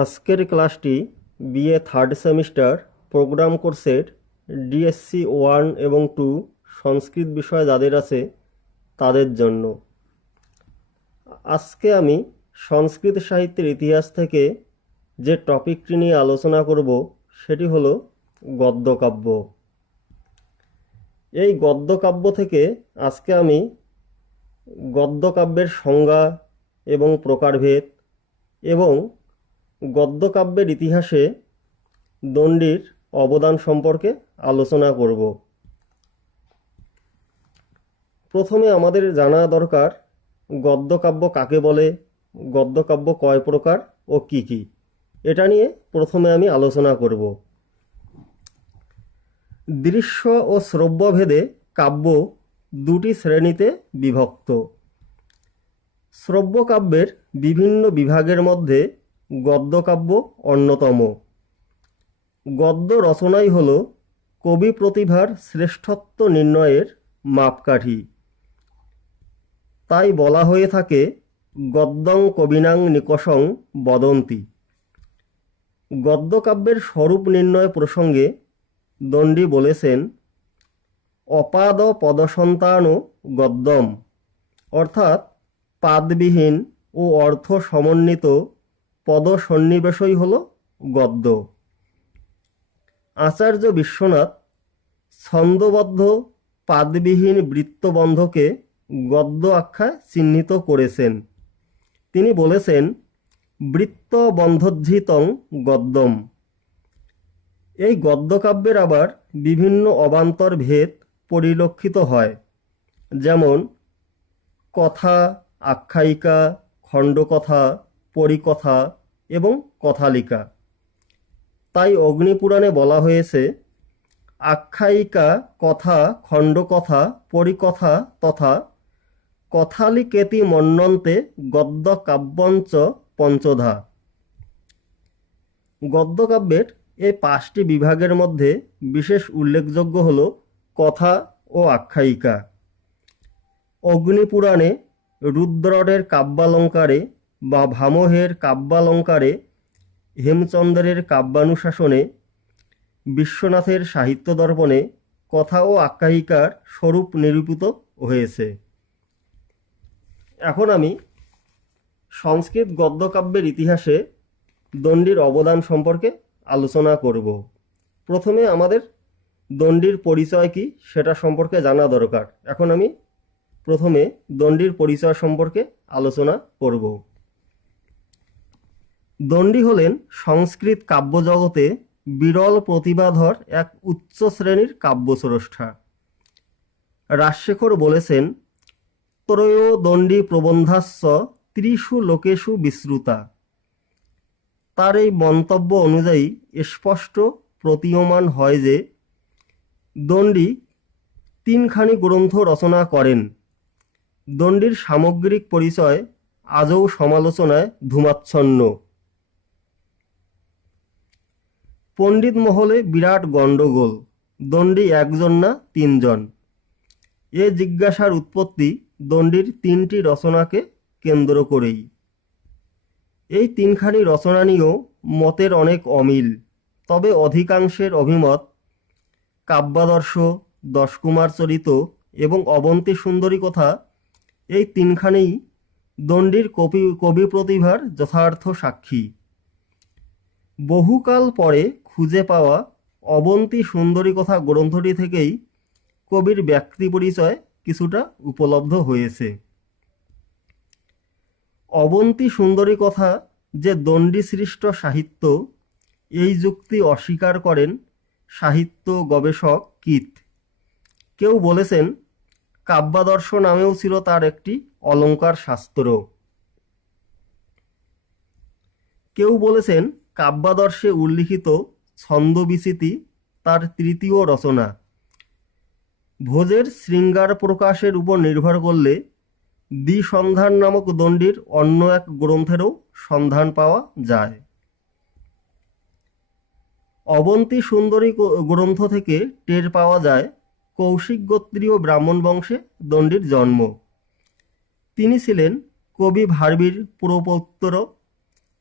আজকের ক্লাসটি BA third semester programme কোর্সের ডিএসসি 1 এবং 2 সংস্কৃত বিষয় যাদের আছে তাদের জন্য। আজকে আমি সংস্কৃত সাহিত্যের ইতিহাস থেকে যে টপিকটি নিয়ে আলোচনা করব সেটি হলো গদ্যকাব্য। এই গদ্যকাব্য থেকে আজকে আমি গদ্যকাব্যের সংজ্ঞা এবং প্রকারভেদ এবং গদ্যকাব্যের ইতিহাসে দণ্ডির অবদান সম্পর্কে আলোচনা করব। প্রথমে আমাদের জানা দরকার গদ্যকাব্য কাকে বলে, গদ্যকাব্য কয় প্রকার ও কি কি, এটা নিয়ে প্রথমে আমি আলোচনা করব। দৃশ্য ও শ্রব্য ভেদে কাব্য দুটি শ্রেণীতে বিভক্ত। শ্রব্য কাব্যের বিভিন্ন বিভাগের মধ্যে গদ্যকাব্য অন্যতম। গদ্য রচনাই হল কবি প্রতিভার শ্রেষ্ঠত্ব নির্ণয়ের মাপকাঠি। তাই বলা হয়ে থাকে গদ্যং কবিনাং নিকষং বদন্তি। গদ্যকাব্যের স্বরূপ নির্ণয় প্রসঙ্গে দণ্ডী বলেছেন, অপাদ পদসন্তান গদ্যম, অর্থাৎ পাদবিহীন ও অর্থ সমন্বিত পদ সন্নিবেশই হল গদ্য। আচার্য বিশ্বনাথ ছন্দবদ্ধ পাদবিহীন বৃত্তবন্ধকে গদ্য আখ্যায় চিহ্নিত করেছেন। তিনি বলেছেন, বৃত্তবন্ধোদ্ধৃতং গদ্যম। এই গদ্যকাব্যের আবার বিভিন্ন অবান্তর ভেদ পরিলক্ষিত হয়, যেমন কথা, আখ্যায়িকা, খণ্ডকথা, পরিকথা এবং কথালিকা। তাই অগ্নিপুরাণে বলা হয়েছে, আখ্যায়িকা, কথা, খণ্ডকথা, পরিকথা তথা কথালিকেতি মন্যন্তে গদ্য কাব্যঞ্চ পঞ্চধা। গদ্যকাব্যের এই 5টি বিভাগের মধ্যে বিশেষ উল্লেখযোগ্য হল কথা ও আখ্যায়িকা। অগ্নিপুরাণে রুদ্রটের কাব্যালঙ্কারে বা ভামহের কাব্যালঙ্কারে, হেমচন্দ্রের কাব্যানুশাসনে, বিশ্বনাথের সাহিত্য দর্পণে কথা ও আখ্যায়িকার স্বরূপ নিরূপিত হয়েছে। এখন আমি সংস্কৃত গদ্যকাব্যের ইতিহাসে দণ্ডির অবদান সম্পর্কে আলোচনা করব। প্রথমে আমাদের দণ্ডির পরিচয় কি সেটা সম্পর্কে জানা দরকার। এখন আমি প্রথমে দণ্ডির পরিচয় সম্পর্কে আলোচনা করব। দণ্ডী হলেন সংস্কৃত কাব্যজগতে বিরল প্রতিভাধর এক উচ্চ শ্রেণীর কাব্যস্রষ্টা। রাজশেখর বলেছেন, ত্রয়ো দণ্ডী প্রবন্ধাস্য ত্রিষু লোকেষু বিশ্রুতা। তার এই মন্তব্য অনুযায়ী স্পষ্ট প্রতীয়মান হয় যে দণ্ডী 3খানি গ্রন্থ রচনা করেন। দণ্ডির সামগ্রিক পরিচয় আজও সমালোচনায় ধূমাচ্ছন্ন। পণ্ডিত মহলে বিরাট গণ্ডগোল, দণ্ডী একজন না 3 জন। এ জিজ্ঞাসার উৎপত্তি দণ্ডির 3টি রচনাকে কেন্দ্র করেই। এই 3খানি রচনা নিয়েও মতের অনেক অমিল, তবে অধিকাংশের অভিমত কাব্যাদর্শ, দশকুমার চরিত এবং অবন্তী সুন্দরী কথা, এই 3খানেই দণ্ডির কবি প্রতিভার যথার্থ সাক্ষী। বহুকাল পরে খুঁজে পাওয়া অবন্তী সুন্দরী কথা গ্রন্থটি থেকেই কবির ব্যক্তি পরিচয় কিছুটা উপলব্ধ হয়েছে। অবন্তী সুন্দরী কথা যে দণ্ডী সৃষ্ট সাহিত্য, এই যুক্তি অস্বীকার করেন সাহিত্য গবেষক কিথ। কেউ বলেছেন, কাব্যাদর্শ নামেও ছিল তার একটি অলঙ্কার শাস্ত্র। কেউ বলেছেন, কাব্যাদর্শে উল্লিখিত ছন্দবিচিতি তার 3য় রচনা। ভোজের শৃঙ্গার প্রকাশের উপর নির্ভর করলে দ্বিসন্ধান নামক দণ্ডির অন্য এক গ্রন্থেরও সন্ধান পাওয়া যায়। অবন্তী সুন্দরী গ্রন্থ থেকে টের পাওয়া যায় কৌশিক গোত্রীয় ব্রাহ্মণ বংশে দণ্ডির জন্ম। তিনি ছিলেন কবি ভারবীর পুরপৌত্র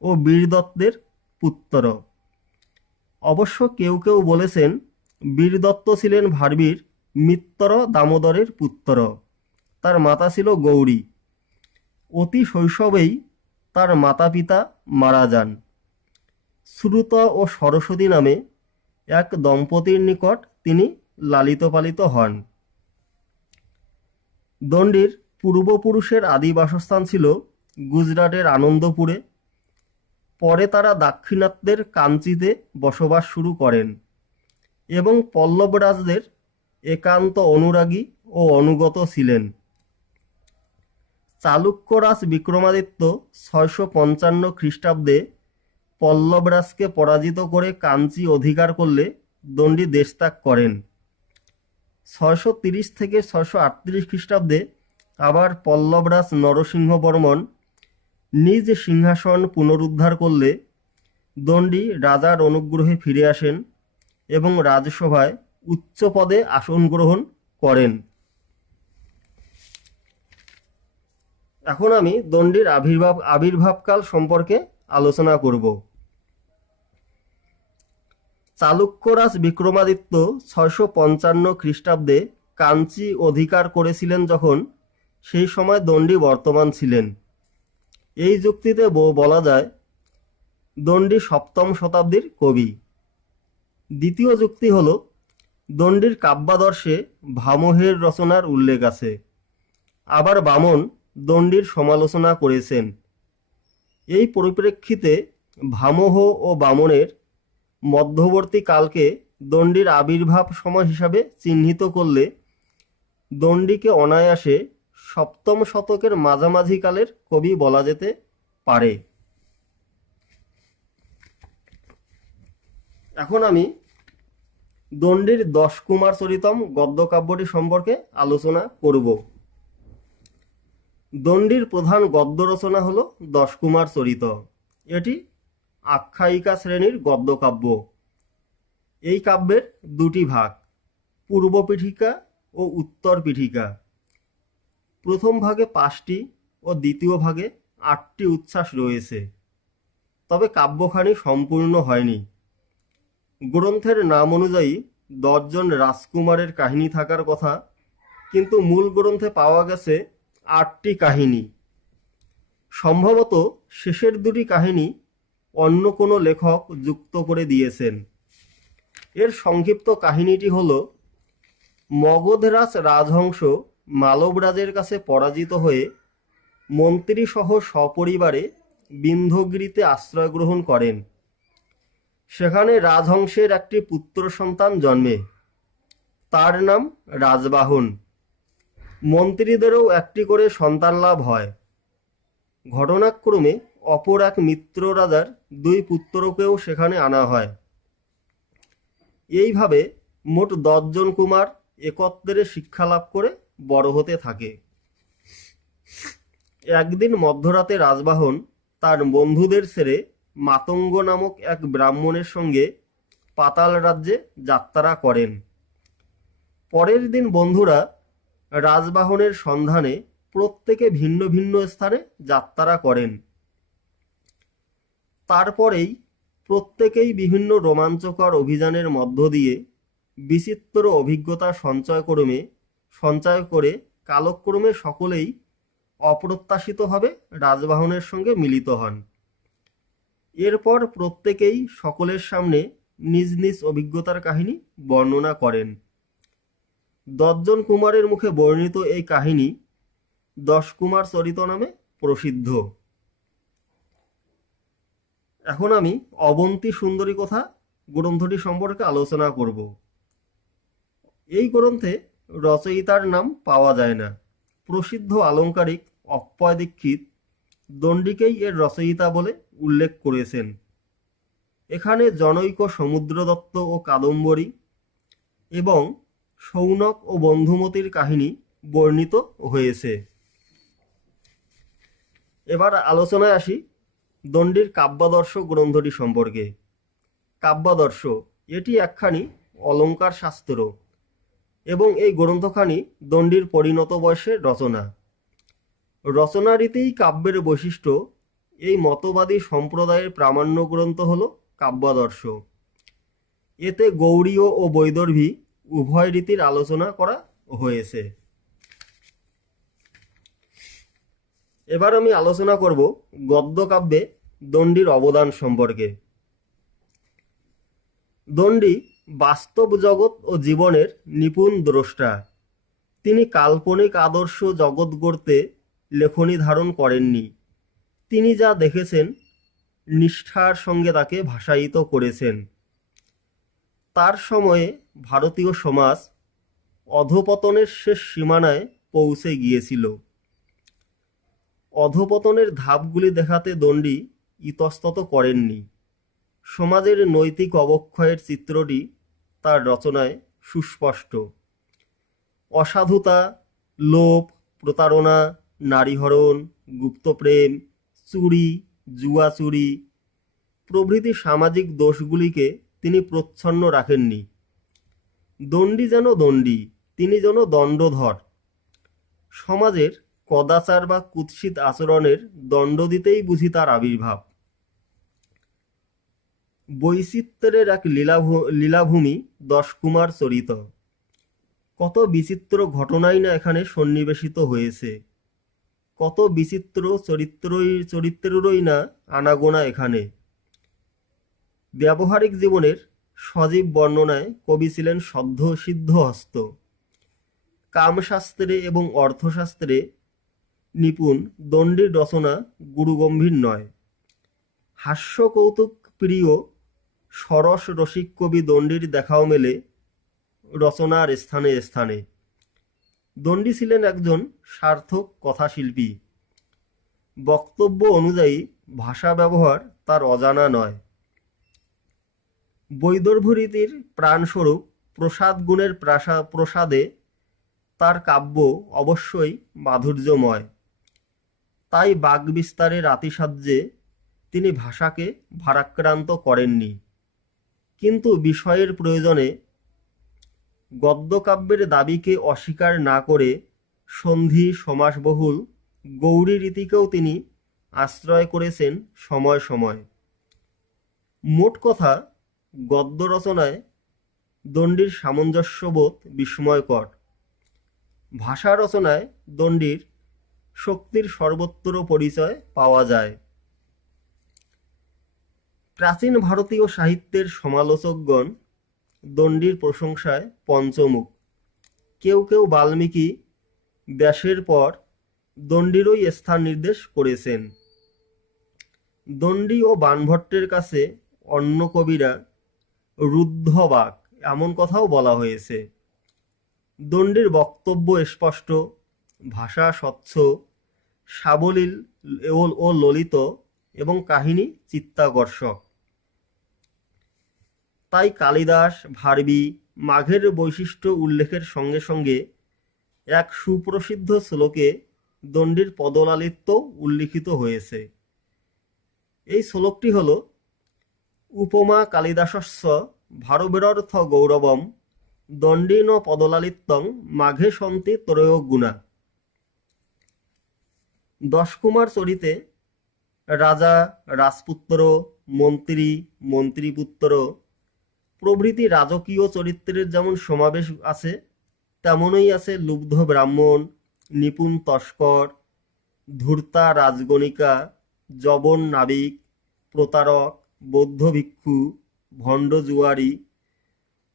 ও বীরদত্তের পুত্র। অবশ্য কেউ কেউ বলেছেন বীরদত্ত ছিলেন ভার্বির মিত্র দামোদরের পুত্র। তার মাতা ছিল গৌরী। অতি শৈশবেই তার মাতা পিতা মারা যান। শ্রুত ও সরস্বতী নামে এক দম্পতির নিকট তিনি লালিত পালিত হন। দণ্ডির পূর্বপুরুষের আদি বাসস্থান ছিল গুজরাটের আনন্দপুরে। পরে তারা দাক্ষিণাত্যের কাঞ্চিতে বসবাস শুরু করেন এবং পল্লবরাজদের একান্ত অনুরাগী ও অনুগত ছিলেন। চালুক্যরাজ বিক্রমাদিত্য 655 খ্রিস্টাব্দে পল্লবরাজকে পরাজিত করে কাঞ্চি অধিকার করলে দণ্ডী দেশত্যাগ করেন। 630 থেকে 638 খ্রিস্টাব্দে আবার পল্লবরাজ নরসিংহবর্মন নিজ সিংহাসন পুনরুদ্ধার করলে দণ্ডী রাজার অনুগ্রহে ফিরে আসেন এবং রাজসভায় উচ্চ পদে আসন গ্রহণ করেন। এখন আমি দণ্ডির আবির্ভাবকাল সম্পর্কে আলোচনা করব। চালুক্যরাজ বিক্রমাদিত্য 655 খ্রিস্টাব্দে কাঞ্চি অধিকার করেছিলেন যখন, সেই সময় দণ্ডী বর্তমান ছিলেন। এই যুক্তিতে বলা যায় দণ্ডী 7ম শতাব্দীর কবি। দ্বিতীয় যুক্তি হল দণ্ডির কাব্যাদর্শে ভামহের রচনার উল্লেখ আছে। আবার বামন দণ্ডির সমালোচনা করেছেন। এই পরিপ্রেক্ষিতে ভামহ ও বামনের মধ্যবর্তী কালকে দণ্ডির আবির্ভাব সময় হিসাবে চিহ্নিত করলে দণ্ডিকে অনায়াসে 7ম শতকের মাঝামাঝি কালের কবি বলা যেতে পারে। এখন আমি দণ্ডির 10 কুমার চরিতম গদ্যকাব্যটি সম্পর্কে আলোচনা করব। দণ্ডির প্রধান গদ্য রচনা হল 10 কুমার চরিত। এটি আখ্যায়িকা শ্রেণীর গদ্যকাব্য। এই কাব্যের দুটি ভাগ, পূর্ব পীঠিকা ও উত্তর পীঠিকা। প্রথম ভাগে 5টি ও দ্বিতীয় ভাগে 8টি উচ্ছ্বাস রয়েছে। তবে কাব্যখানি সম্পূর্ণ হয়নি। গ্রন্থের নাম অনুযায়ী 10 জন রাজকুমারের কাহিনী থাকার কথা, কিন্তু মূল গ্রন্থে পাওয়া গেছে 8টি কাহিনী। সম্ভবত শেষের 2টি কাহিনী অন্য কোনো লেখক যুক্ত করে দিয়েছেন। এর সংক্ষিপ্ত কাহিনীটি হল, মগধরাজ রাজহংস মালবরাজের কাছে পরাজিত হয়ে মন্ত্রীসহ সপরিবারে বিন্ধ্যগিরিতে আশ্রয় গ্রহণ করেন। সেখানে রাজহংসের একটি পুত্র সন্তান জন্মে, তার নাম রাজবাহন। মন্ত্রীদেরও একটি করে সন্তান লাভ হয়। ঘটনাক্রমে অপর এক মিত্র রাজার 2 পুত্রকেও সেখানে আনা হয়। এইভাবে মোট 10 জন কুমার একত্রে শিক্ষা লাভ করে বড় হতে থাকে। একদিন মধ্যরাতে রাজবাহন তার বন্ধুদের ছেড়ে মাতঙ্গ নামক এক ব্রাহ্মণের সঙ্গে পাতাল রাজ্যে যাত্রা করেন। পরের দিন বন্ধুরা রাজবাহনের সন্ধানে প্রত্যেকে ভিন্ন ভিন্ন স্থানে যাত্রা করেন। তারপরেই প্রত্যেকেই বিভিন্ন রোমাঞ্চকর অভিযানের মধ্য দিয়ে বিচিত্র অভিজ্ঞতা সঞ্চয় করে কালক্রমে সকলেই অপ্রত্যাশিতভাবে রাজবাহনের সঙ্গে মিলিত হন। এরপর প্রত্যেকেই সকলের সামনে নিজ নিজ অভিজ্ঞতার কাহিনী বর্ণনা করেন। 10 জন কুমারের মুখে বর্ণিত এই কাহিনী 10 কুমার চরিত নামে প্রসিদ্ধ। এখন আমি অবন্তী সুন্দরী কথা গ্রন্থটি সম্পর্কে আলোচনা করব। এই গ্রন্থে রচয়িতার নাম পাওয়া যায় না। প্রসিদ্ধ আলঙ্কারিক অক্ষয় দীক্ষিত দণ্ডিকেই এর রচয়িতা বলে উল্লেখ করেছেন। এখানে জনৈক সমুদ্রদত্ত ও কাদম্বরী এবং সৌনক ও বন্ধুমতির কাহিনী বর্ণিত হয়েছে। এবার আলোচনায় আসি দণ্ডির কাব্যাদর্শ গ্রন্থটি সম্পর্কে। কাব্যাদর্শ এটি একখানি অলঙ্কার শাস্ত্র এবং এই গ্রন্থখানি দণ্ডির পরিণত বয়সের রচনা। রচনারীতিই কাব্যের বৈশিষ্ট্য। এই মতবাদী সম্প্রদায়ের প্রামাণ্য গ্রন্থ হল কাব্যাদর্শ। এতে গৌড়ীয় ও বৈদর্ভী উভয় রীতির আলোচনা করা হয়েছে। এবার আমি আলোচনা করব গদ্যকাব্যে দণ্ডির অবদান সম্পর্কে। দণ্ডী বাস্তব জগৎ ও জীবনের নিপুণ দ্রষ্টা। তিনি কাল্পনিক আদর্শ জগৎ গড়তে লেখনী ধারণ করেননি। তিনি যা দেখেছেন নিষ্ঠার সঙ্গে তাকে ভাষায়িত করেছেন। তার সময়ে ভারতীয় সমাজ অধঃপতনের শেষ সীমানায় পৌঁছে গিয়েছিল। অধঃপতনের ধাপগুলি দেখাতে দণ্ডী ইতস্তত করেননি। সমাজের নৈতিক অবক্ষয়ের চিত্রটি তার রচনায় সুস্পষ্ট। অসাধুতা, লোভ, প্রতারণা, নারীহরণ, গুপ্তপ্রেম, চুরি, জুয়াচুরি প্রভৃতি সামাজিক দোষগুলিকে তিনি প্রচ্ছন্ন রাখেননি। দণ্ডী যেন দণ্ডী, তিনি যেন দণ্ডধর। সমাজের কদাচার বা কুৎসিত আচরণের দণ্ড দিতেই বুঝি তার আবির্ভাব। বৈচিত্র্যের এক লীলাভূমি দশকুমার চরিত। কত বিচিত্র ঘটনাই না এখানে সন্নিবেশিত হয়েছে, কত বিচিত্র চরিত্রেরই না আনাগোনা এখানে। ব্যবহারিক জীবনের সজীব বর্ণনায় কবি ছিলেন সিদ্ধহস্ত। কামশাস্ত্রে এবং অর্থশাস্ত্রে নিপুণ দণ্ডীর রচনা গুরুগম্ভীর নয়। হাস্য কৌতুক প্রিয় সরস রসিক কবি দণ্ডীর দেখাও মেলে রচনার স্থানে স্থানে। দণ্ডী ছিলেন একজন সার্থক কথাশিল্পী। বক্তব্য অনুযায়ী ভাষা ব্যবহার তার অজানা নয়। বৈদর্ভ রীতির প্রাণস্বরূপ প্রসাদ গুণের প্রসাদে তার কাব্য অবশ্যই মাধুর্যময়। তাই বাগ্বিস্তারের আতিশয্যে তিনি ভাষাকে ভারাক্রান্ত করেননি। কিন্তু বিষয়ের প্রয়োজনে গদ্যকাব্যের দাবিকে অস্বীকার না করে সন্ধি সমাসবহুল গৌড়ী রীতিকেও তিনি আশ্রয় করেছেন সময় সময়। মোট কথা, গদ্য রচনায় দণ্ডীর সামঞ্জস্যবোধ বিস্ময়কর। ভাষা রচনায় দণ্ডীর শক্তির সর্বত্র পরিচয় পাওয়া যায়। প্রাচীন ভারতীয় সাহিত্যের সমালোচকগণ দণ্ডীর প্রশংসায় পঞ্চমুখ। কেউ কেউ বাল্মীকি, ব্যাসের পর দণ্ডীরই স্থান নির্দেশ করেছেন। দণ্ডী ও বাণভট্টের কাছে অন্য কবিরা রুদ্ধবাক, এমন কথাও বলা হয়েছে। দণ্ডীর বক্তব্য স্পষ্ট, ভাষা স্বচ্ছ, সাবলীল ও ললিত এবং কাহিনী চিত্তাকর্ষক। তাই কালিদাস, ভারবী, মাঘের বৈশিষ্ট্য উল্লেখের সঙ্গে সঙ্গে এক সুপ্রসিদ্ধ শ্লোকে দণ্ডীর পদলালিত্য উল্লিখিত হয়েছে। এই শ্লোকটি হল, উপমা কালিদাসস্য ভারবেরর্থ গৌরবম দণ্ডীন পদলালিত্যং মাঘে সন্তি ত্রয় গুণা। দশকুমার চরিতে রাজা, রাজপুত্র, মন্ত্রী, মন্ত্রীপুত্র প্রভৃতি রাজকীয় চরিত্রের যেমন সমাবেশ আছে, তেমনই আছে লুব্ধ ব্রাহ্মণ, নিপুণ তস্কর, ধূর্তা রাজগণিকা, জবন নাবিক, প্রতারক, বৌদ্ধ ভিক্ষু, ভণ্ড জুয়ারি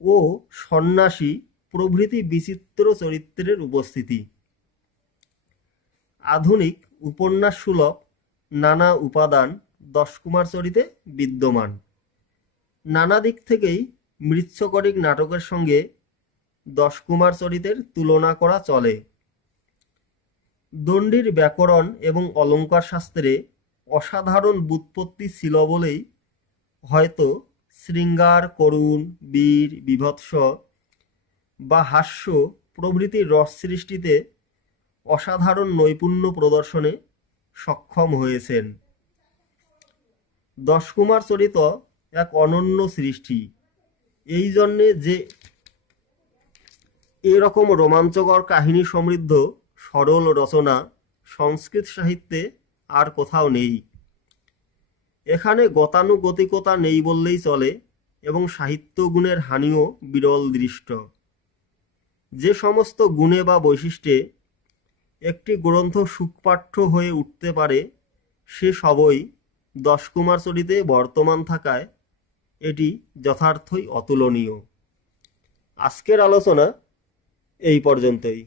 ও সন্ন্যাসী প্রভৃতি বিচিত্র চরিত্রের উপস্থিতি। আধুনিক উপন্যাস সুলভ নানা উপাদান দশকুমার চরিতে বিদ্যমান। নানা দিক থেকেই মৃচ্ছকটিক নাটকের সঙ্গে দশকুমার চরিতের তুলনা করা চলে। দণ্ডীর ব্যাকরণ এবং অলঙ্কার শাস্ত্রে অসাধারণ ব্যুৎপত্তি ছিল বলেই হয়তো শৃঙ্গার, করুণ, বীর, বীভৎস বা হাস্য প্রভৃতি রস সৃষ্টিতে অসাধারণ নৈপুণ্য প্রদর্শনে সক্ষম হয়েছেন। দশকুমার চরিত এক অনন্য সৃষ্টি। এই জন্যে যে এরকম রোমাঞ্চকর কাহিনী সমৃদ্ধ সরল রচনা সংস্কৃত সাহিত্যে আর কোথাও নেই। এখানে গতানুগতিকতা নেই বললেই চলে এবং সাহিত্য গুণের হানিও বিরল দৃষ্ট। যে সমস্ত গুণে বা বৈশিষ্ট্যে একটি গ্রন্থ সুপাঠ্য হয়ে উঠতে পারে সে সবই দশকুমারচরিতে বর্তমান থাকায় এটি যথার্থই অতুলনীয়। আজকের আলোচনা এই পর্যন্তই।